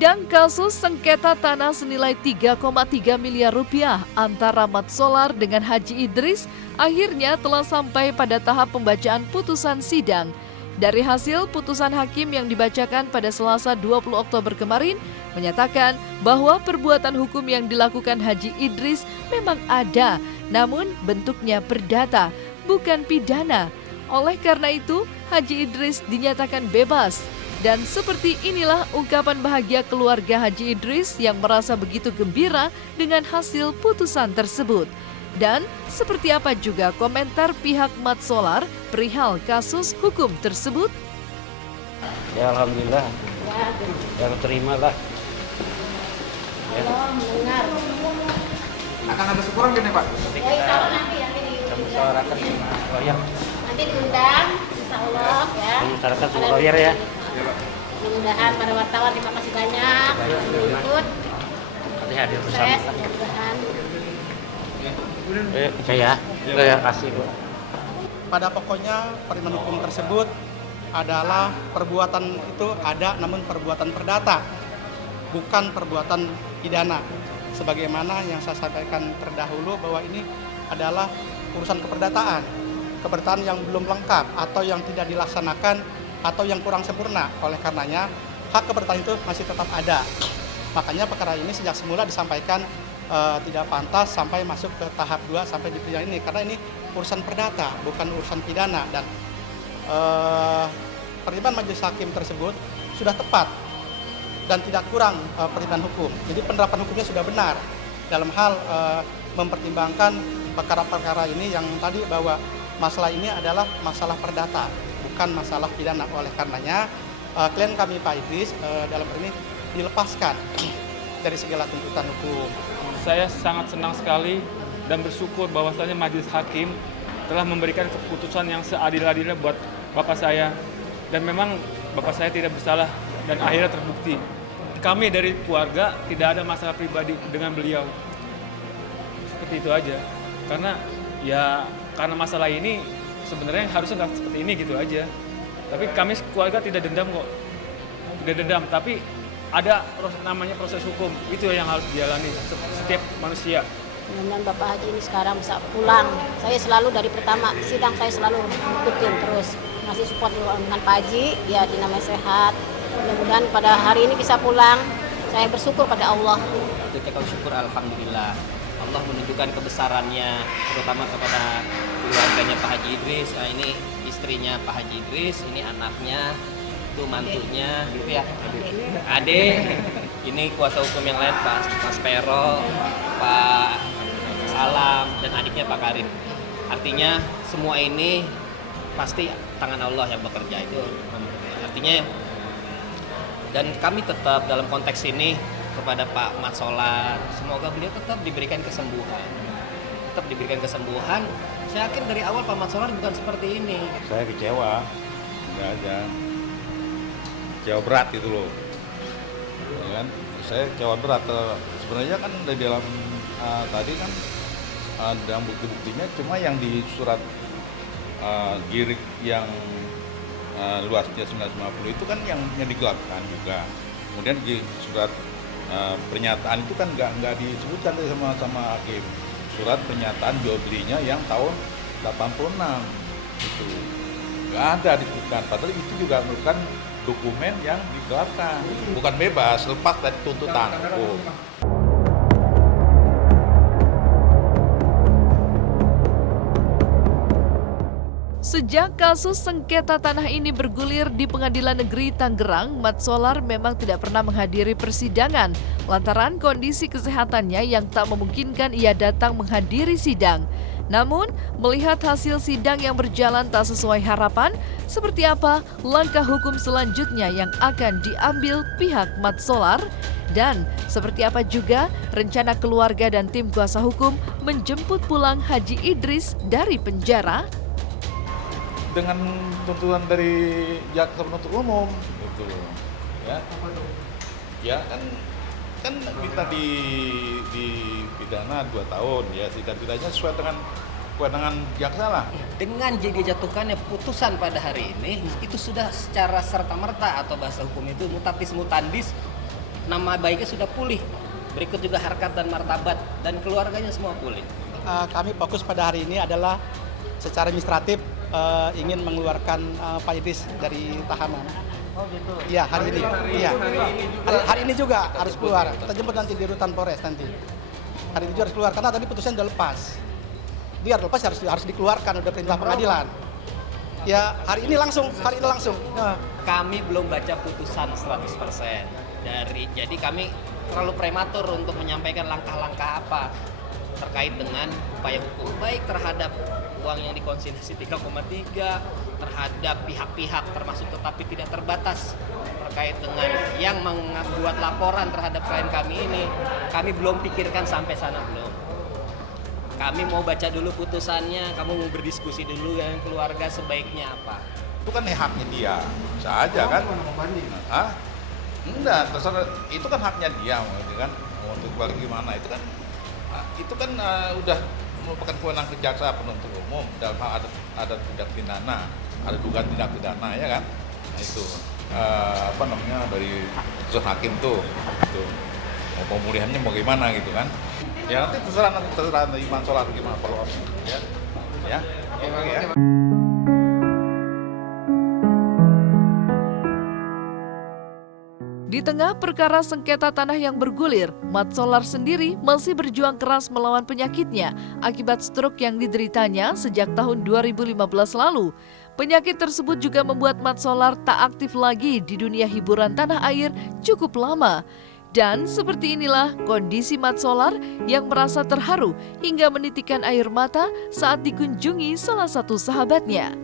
Sidang kasus sengketa tanah senilai 3,3 miliar rupiah antara Mat Solar dengan Haji Idris akhirnya telah sampai pada tahap pembacaan putusan sidang. Dari hasil putusan hakim yang dibacakan pada Selasa 20 Oktober kemarin menyatakan bahwa perbuatan hukum yang dilakukan Haji Idris memang ada, namun bentuknya perdata, bukan pidana. Oleh karena itu, Haji Idris dinyatakan bebas. Dan seperti inilah ungkapan bahagia keluarga Haji Idris yang merasa begitu gembira dengan hasil putusan tersebut. Dan seperti apa juga komentar pihak Mat Solar perihal kasus hukum tersebut? Ya alhamdulillah, yang terima lah. Ya. Akan ada syukuran gini Pak? Ya insya Allah nanti kita musyawarahkan sama lawyer. Nanti diundang, insya Allah ya. Musyawarahkan sama lawyer ya. Mudah-mudahan para wartawan terima kasih banyak ikut. Nanti hadir bersama. Mudah-mudahan. Ya, ya kasih Bu. Pada pokoknya perintah hukum tersebut adalah perbuatan itu ada namun perbuatan perdata, bukan perbuatan pidana. Sebagaimana yang saya sampaikan terdahulu bahwa ini adalah urusan keperdataan. Keperdataan yang belum lengkap atau yang tidak dilaksanakan atau yang kurang sempurna. Oleh karenanya hak keperdataan itu masih tetap ada. Makanya perkara ini sejak semula disampaikan tidak pantas sampai masuk ke tahap 2 sampai di persidangan ini karena ini urusan perdata bukan urusan pidana dan pertimbangan majelis hakim tersebut sudah tepat dan tidak kurang pertimbangan hukum. Jadi penerapan hukumnya sudah benar dalam hal mempertimbangkan perkara-perkara ini yang tadi bahwa masalah ini adalah masalah perdata bukan masalah pidana. Oleh karenanya klien kami Pak Idris dalam hal ini dilepaskan dari segala tuntutan hukum. Saya sangat senang sekali dan bersyukur bahwasanya majelis hakim telah memberikan keputusan yang seadil-adilnya buat bapak saya. Dan memang bapak saya tidak bersalah dan akhirnya terbukti. Kami dari keluarga tidak ada masalah pribadi dengan beliau. Seperti itu aja. Karena masalah ini sebenarnya harusnya nggak seperti ini gitu aja. Tapi kami keluarga tidak dendam kok. Tidak dendam, tapi ada namanya proses hukum, itu yang harus dijalani setiap manusia. Mudah-mudahan Bapak Haji ini sekarang bisa pulang. Saya selalu dari pertama sidang saya selalu ikutin terus. Masih support dengan Pak Haji, ya dinamai sehat. Mudah-mudahan pada hari ini bisa pulang. Saya bersyukur pada Allah. Kita syukur alhamdulillah. Allah menunjukkan kebesarannya terutama kepada keluarganya Pak Haji Idris. Nah, ini istrinya Pak Haji Idris, ini anaknya, itu mantunya gitu ya. Ade, ini kuasa hukum yang lain Mas Pero, Pak Salam dan adiknya Pak Karim. Artinya semua ini pasti tangan Allah yang bekerja itu. Artinya dan kami tetap dalam konteks ini kepada Pak Mat Solar, semoga beliau tetap diberikan kesembuhan. Tetap diberikan kesembuhan. Saya yakin dari awal Pak Mat Solar bukan seperti ini. Saya kecewa, nggak ada. Kecewa berat itu loh, ya kan? Saya kecewa berat. Sebenarnya kan di dalam tadi kan dalam bukti-buktinya cuma yang di surat girik yang luasnya 950 itu kan yang digelapkan juga. Kemudian di surat pernyataan itu kan nggak disebutkan sama hakim. Surat pernyataan jual belinya yang tahun 86 itu nggak ada disebutkan. Padahal itu juga merupakan dokumen yang digelapkan, bukan bebas, lepas dari tuntutan hukum. Sejak kasus sengketa tanah ini bergulir di Pengadilan Negeri Tangerang, Mat Solar memang tidak pernah menghadiri persidangan lantaran kondisi kesehatannya yang tak memungkinkan ia datang menghadiri sidang. Namun, melihat hasil sidang yang berjalan tak sesuai harapan, seperti apa langkah hukum selanjutnya yang akan diambil pihak Mat Solar? Dan seperti apa juga rencana keluarga dan tim kuasa hukum menjemput pulang Haji Idris dari penjara? Dengan tuntutan dari jaksa penuntut umum, gitu, ya kan kita di pidana 2 tahun, ya tidak-tidaknya sesuai dengan kewenangan jaksa lah. Dengan dijatuhkannya putusan pada hari ini, itu sudah secara serta-merta atau bahasa hukum itu mutatis mutandis nama baiknya sudah pulih. Berikut juga harkat dan martabat dan keluarganya semua pulih. Kami fokus pada hari ini adalah secara administratif ingin mengeluarkan Pak Idris dari tahanan. Oh gitu. Iya, hari ini. Iya. Hari ini juga harus keluar. Kita jemput nanti di Rutan Polres nanti. Hari ini juga harus keluar karena tadi putusan udah lepas. Dia lepas harus dikeluarkan, udah perintah pengadilan. Ya, hari ini langsung. Kami belum baca putusan 100%. Jadi kami terlalu prematur untuk menyampaikan langkah-langkah apa terkait dengan upaya hukum, baik terhadap uang yang dikonsignasi 3,3, terhadap pihak-pihak termasuk tetapi tidak terbatas terkait dengan yang membuat laporan terhadap klien kami ini. Kami belum pikirkan sampai sana, belum. Kami mau baca dulu putusannya, kamu mau berdiskusi dulu dengan keluarga sebaiknya apa. Itu kan haknya dia, bisa aja kan? Hah? Enggak, terserah, itu kan haknya dia, kan? Mau untuk balik gimana, itu kan udah merupakan kewenangan jaksa penuntut umum dalam hal ada tindak pidana, ada dugaan tindak pidana, ya kan? Nah itu dari putusan hakim tuh, mau pemulihannya mau gimana gitu kan? Ya nanti terserah Iman Solar gimana follow up, ya. Oke ya. Di tengah perkara sengketa tanah yang bergulir, Mat Solar sendiri masih berjuang keras melawan penyakitnya akibat stroke yang dideritanya sejak tahun 2015 lalu. Penyakit tersebut juga membuat Mat Solar tak aktif lagi di dunia hiburan tanah air cukup lama. Dan seperti inilah kondisi Mat Solar yang merasa terharu hingga menitikkan air mata saat dikunjungi salah satu sahabatnya.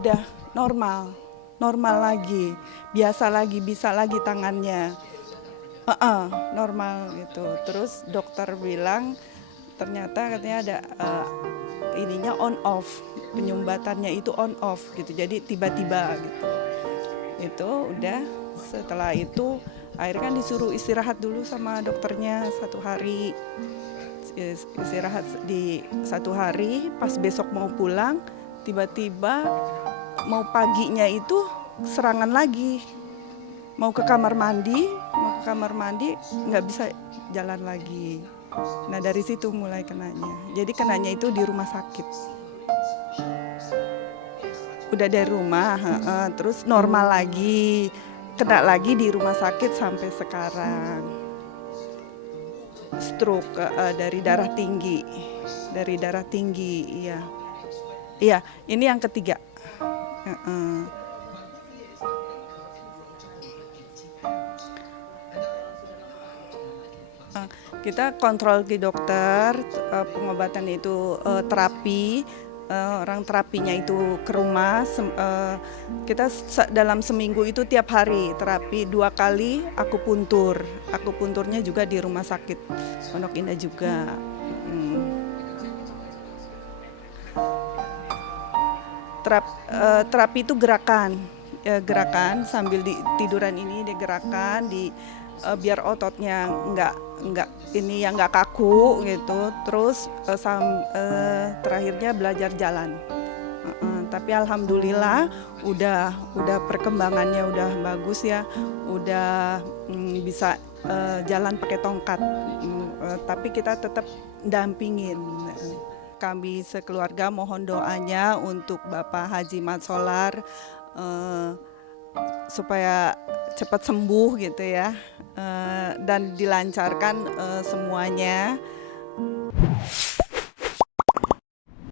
Udah normal lagi, biasa lagi, bisa lagi tangannya, normal gitu. Terus dokter bilang ternyata katanya ada ininya on off, penyumbatannya itu on off gitu, jadi tiba-tiba gitu. Itu udah, setelah itu akhirnya kan disuruh istirahat dulu sama dokternya 1 hari, istirahat di 1 hari. Pas besok mau pulang, tiba-tiba mau paginya itu serangan lagi, mau ke kamar mandi nggak bisa jalan lagi. Nah dari situ mulai kenanya. Jadi kenanya itu di rumah sakit. Udah dari rumah, terus normal lagi, kena lagi di rumah sakit sampai sekarang. Stroke dari darah tinggi, iya. Iya, ini yang ketiga. Kita kontrol ke dokter, pengobatan itu terapi, orang terapinya itu ke rumah. Kita dalam seminggu itu tiap hari terapi 2 kali akupuntur. Akupunturnya juga di rumah sakit Pondok Indah juga. Terapi itu gerakan sambil tiduran ini digerakan biar ototnya nggak kaku gitu. Terus terakhirnya belajar jalan. Tapi alhamdulillah udah perkembangannya udah bagus ya, udah bisa jalan pakai tongkat. Tapi kita tetap dampingin. Kami sekeluarga mohon doanya untuk Bapak Haji Mat Solar supaya cepat sembuh gitu ya, dan dilancarkan semuanya.